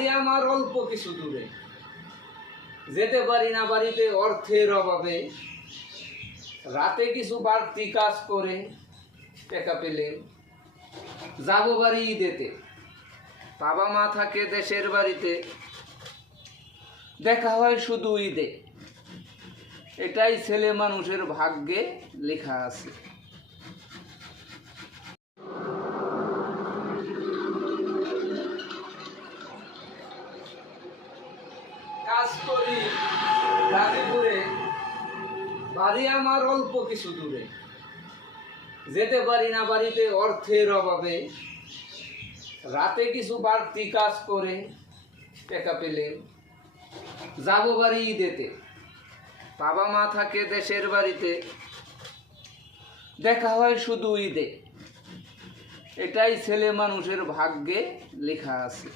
বাড়ি আমার অল্প কিছু দূরে, যেতে পারি না বাড়িতে অর্থের অভাবে। রাতে কিছু বাড়তি কাজ করে টাকা পেলে যাব বাড়ি ঈদেতে। বাবা মা থাকে দেশের বাড়িতে, দেখা হয় শুধু ঈদে। এটাই ছেলে মানুষের ভাগ্যে লেখা আছে। কাজ করি গাজীপুরে, বাড়ি আমার অল্প কিছু দূরে, যেতে পারি না বাড়িতে অর্থের অভাবে। রাতে কিছু বাড়তি কাজ করে টাকা পেলে যাব বাড়ি ঈদেতে। বাবা মা থাকে দেশের বাড়িতে, দেখা হয় শুধু ঈদে। এটাই ছেলে মানুষের ভাগ্যে লেখা আছে।